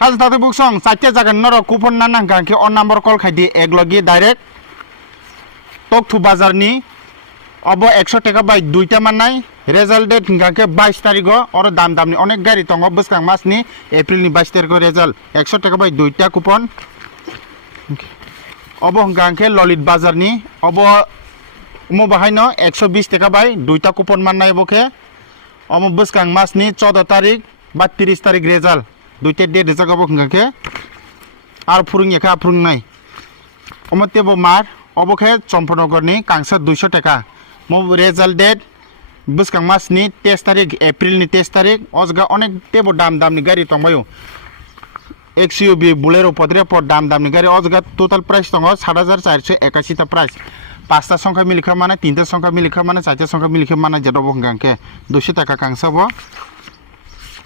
হাজ দাতে বুকসং চাইতে জাগান নর কুপন না নাঙ্গাকে অন নাম্বার কল খাইদি একলগি ডাইরেক্ট টকথু বাজারনি অব 100 টাকা বাই দুইটা মাননাই রেজাল্ট ডেট হিংগাকে 22 তারিখ আর দাম দামনি অনেক গাড়ি দङ বসকাং মাসনি এপ্রিলনি 22 তারিখ রেজাল্ট 100 টাকা বাই দুইটা কুপন অব হিংগাকে ললিত বাজারনি অব উমো বাহাইনো 120 টাকা বাই দুইটা কুপন মাননাই বকে অম বসকাং মাসনি 14 তারিখ বা 30 তারিখ রেজাল্ট দুইটা ডেট জাগাবো হিংগাকে আর ফুরুংয়েখা ফুরুংনাই অমতেবো মার অবখে চম্পনগরনি কাংসা 200 টাকা মো রেজাল্ট ডেট বসকাং মাসनि 23 তারিখ এপ্রিলनि 23 তারিখ অজगा অনেক টেবো দাম দামनि গাড়ি দंबायो XUV বুলেরো পদরে পর দাম দামनि গাড়ি অজगा টোটাল প্রাইস দङ 7481 টা প্রাইস পাঁচটা সংখ্যা মিলিখা মানে তিনটা সংখ্যা মিলিখা মানে চারটা সংখ্যা মিলিখা মানে যেদব গাंके 200 টাকা কাংসাবো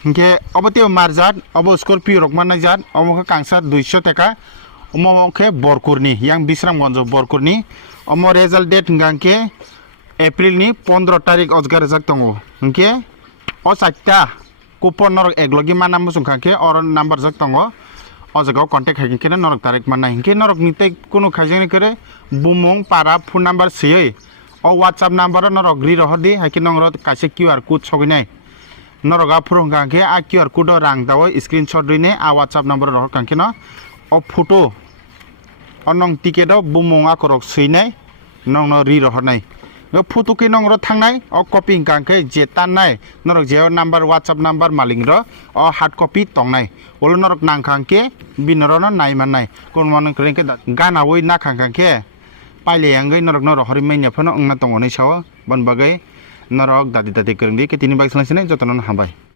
ইনকে অবতেও মারজাত অব স্করপিও রক মানে জাত অমকে কাংসা 200 টাকা অমকে বরকুরনি ইয়াং বিশ্রামগঞ্জ বরকুরনি অম রেজাল্ট ডেট गांके एप्रिलनि 15 तारिख अजगा रेजाक दङ इनके अ चारटा कुपन नरक एकलगि मा नाम बुसुंखाके और नाम्बार जाक दङ अजगाव कन्टेक्ट हाइके नरक तारिख माना इनके नरक निते कुनु खाइजनि करे बुमंग पारा फोन नाम्बार सेयै अ व्हाट्सएप नाम्बार नरक रि रहदि हाइके नंगर कासे क्यूआर कोड सगिनाय नरगा फुरुंगाके आ क्यूआर कोड रां दाव स्क्रीनशॉट दिने आ व्हाट्सएप नाम्बार रह कांके न अ फोटो अनंग टिकेट बुमंग आखरक सैनाय नंग रि रहनाय फोटो के नंगर थांनाय अ कपि गांके जेतानाय नरक जे नाम्बार व्हाट्सएप नाम्बार मालिक र अ हार्ड कपि तंनाय ओल नरक नांखांके बिनरन नायमानाय कोन मन करेके गानावै ना खांखांके पाइले यांगै नरक नर हरि मैने फन अंगना तंगनै साव बन बगै नरक दादि दादि करंदि के तिनि बागसलासने जतन हाबाय।